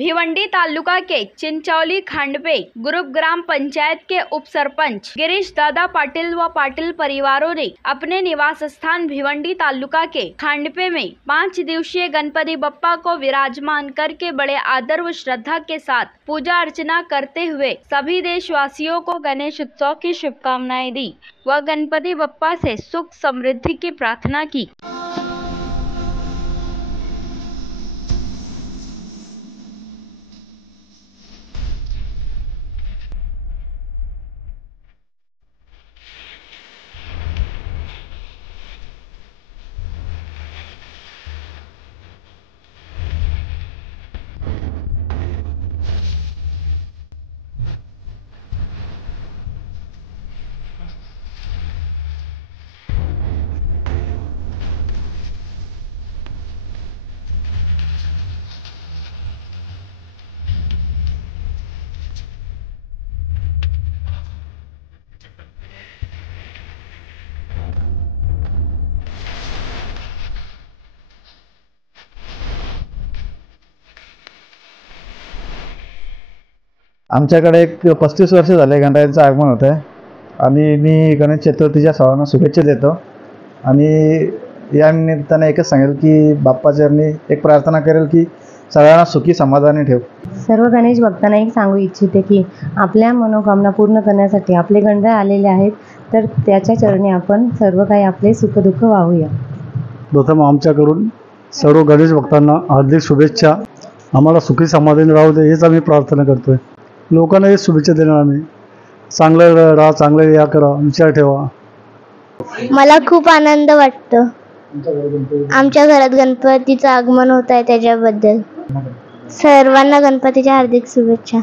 भिवंडी तालुका के चिंचौली खांडपे group ग्राम पंचायत के उप सरपंच गिरीश दादा पाटिल व पाटिल परिवारों ने अपने निवास स्थान भिवंडी तालुका के खांडपे में 5 दिवसीय गणपति बप्पा को विराजमान करके बड़े आदर व श्रद्धा के साथ पूजा अर्चना करते हुए सभी देशवासियों को गणेश उत्सव की शुभकामनाएं दी व गणपति बप्पा से सुख समृद्धि की प्रार्थना की। आमच्याकडे एक 35 वर्ष झाले गणरायांचं आगमन होत आहे आणि मी गणेश चतुर्थीच्या सर्वांना शुभेच्छा देतो आणि या निमित्ताने एकच सांगेल की बाप्पाचरणी एक प्रार्थना करेल की सगळ्यांना सुखी समाधानी ठेव। सर्व गणेश भक्तांना एक सांगू इच्छिते की आपल्या मनोकामना पूर्ण करण्यासाठी आपले गणराय आलेले आहेत, तर त्याच्या चरणी आपण सर्व काही आपले सुखदुःख वाहूया। प्रथम आमच्याकडून सर्व गणेश भक्तांना हार्दिक शुभेच्छा। आम्हाला सुखी समाधानी राहू दे हेच आम्ही प्रार्थना करतोय। लोकांना हे शुभेच्छा देणार आम्ही, चांगलं राहा, चांगलं या करा, विचार ठेवा। मला खूप आनंद वाटतो आमच्या घरात गणपतीचं आगमन होत आहे त्याच्याबद्दल। सर्वांना गणपतीच्या हार्दिक शुभेच्छा।